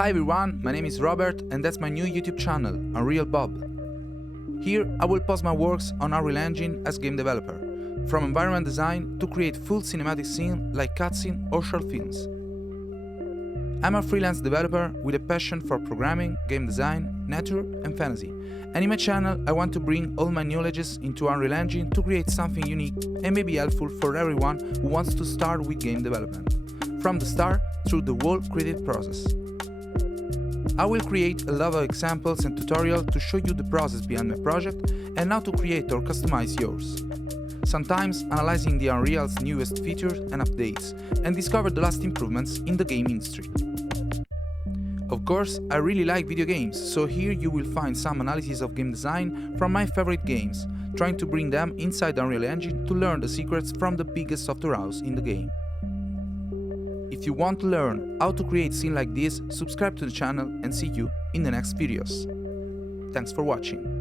Hi everyone, my name is Robert and that's my new YouTube channel, Unreal Bob. Here I will post my works on Unreal Engine as game developer, from environment design to create full cinematic scene like cutscene or short films. I'm a freelance developer with a passion for programming, game design, nature and fantasy, and in my channel I want to bring all my knowledges into Unreal Engine to create something unique and maybe helpful for everyone who wants to start with game development, from the start through the whole creative process. I will create a lot of examples and tutorials to show you the process behind my project and how to create or customize yours. Sometimes analyzing the Unreal's newest features and updates and discover the last improvements in the game industry. Of course, I really like video games, so here you will find some analysis of game design from my favorite games, trying to bring them inside Unreal Engine to learn the secrets from the biggest software house in the game. If you want to learn how to create scenes like this, subscribe to the channel and see you in the next videos. Thanks for watching.